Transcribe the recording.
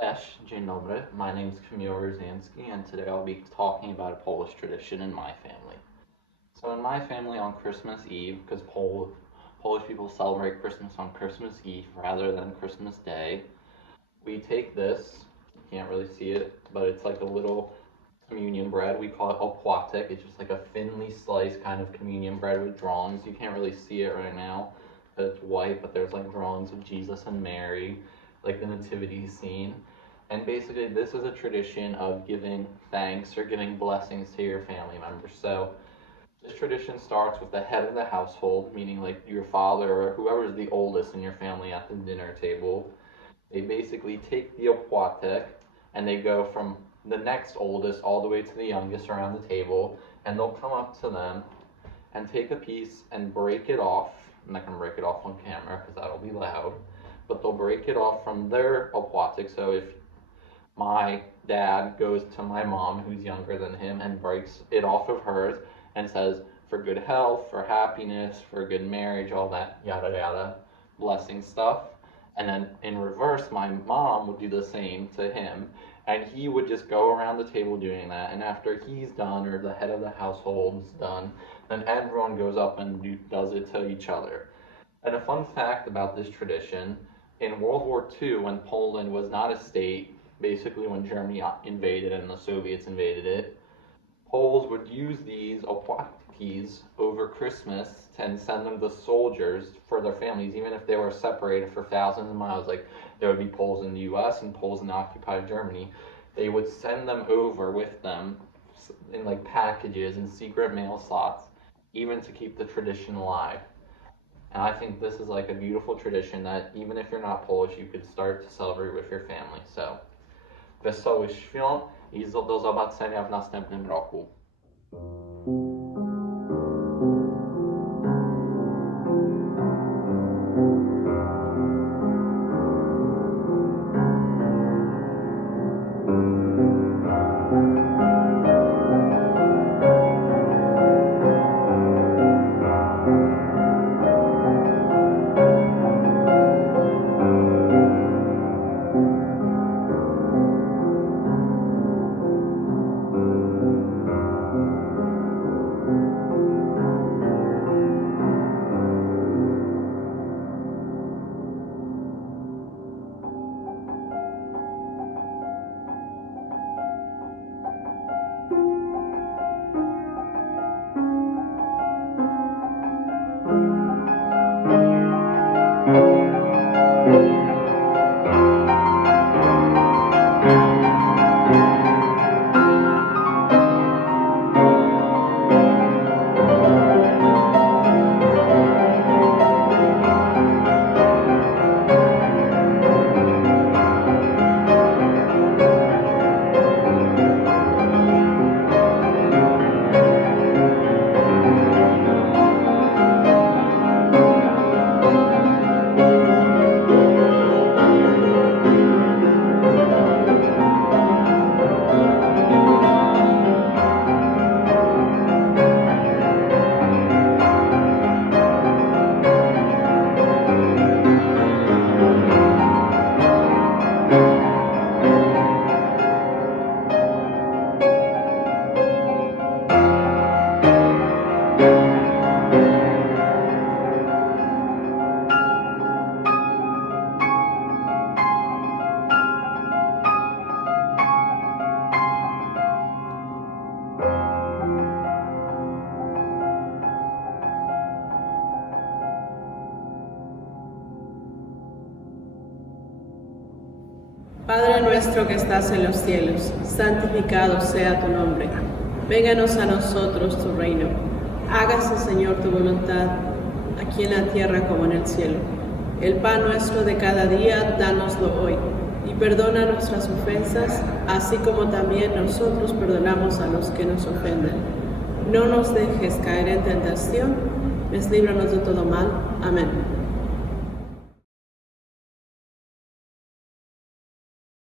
Cześć, dzień dobry. My name is Rosini, and today I'll be talking about a Polish tradition in my family. So in my family on Christmas Eve, because Polish people celebrate Christmas on Christmas Eve rather than Christmas Day, we take this, you can't really see it, but it's like a little communion bread. We call it opłatek. It's just like a thinly sliced kind of communion bread with drawings. You can't really see it right now because it's white, but there's like drawings of Jesus and Mary, like the nativity scene. And basically this is a tradition of giving thanks or giving blessings to your family members. So this tradition starts with the head of the household, meaning like your father or whoever's the oldest in your family at the dinner table. They basically take the opłatek and they go from the next oldest all the way to the youngest around the table, and they'll come up to them and take a piece and break it off. I'm not going to break it off on camera because that'll be loud, but they'll break it off from their opłatek. So if my dad goes to my mom, who's younger than him, and breaks it off of hers and says, for good health, for happiness, for good marriage, all that yada yada blessing stuff. And then in reverse, my mom would do the same to him, and he would just go around the table doing that. And after he's done, or the head of the household's done, then everyone goes up and does it to each other. And a fun fact about this tradition, in World War II, when Poland was not a state, basically when Germany invaded and the Soviets invaded it, Poles would use these opłatkis over Christmas and send them to soldiers for their families, even if they were separated for thousands of miles. Like there would be Poles in the US and Poles in occupied Germany. They would send them over with them in like packages and secret mail slots, even to keep the tradition alive. And I think this is like a beautiful tradition that even if you're not Polish, you could start to celebrate with your family. So, wesołych świąt i do zobaczenia w następnym roku. Padre nuestro que estás en los cielos, santificado sea tu nombre. Vénganos a nosotros tu reino. Hágase, Señor, tu voluntad, aquí en la tierra como en el cielo. El pan nuestro de cada día, dánoslo hoy. Y perdona nuestras ofensas, así como también nosotros perdonamos a los que nos ofenden. No nos dejes caer en tentación, mas líbranos de todo mal. Amén.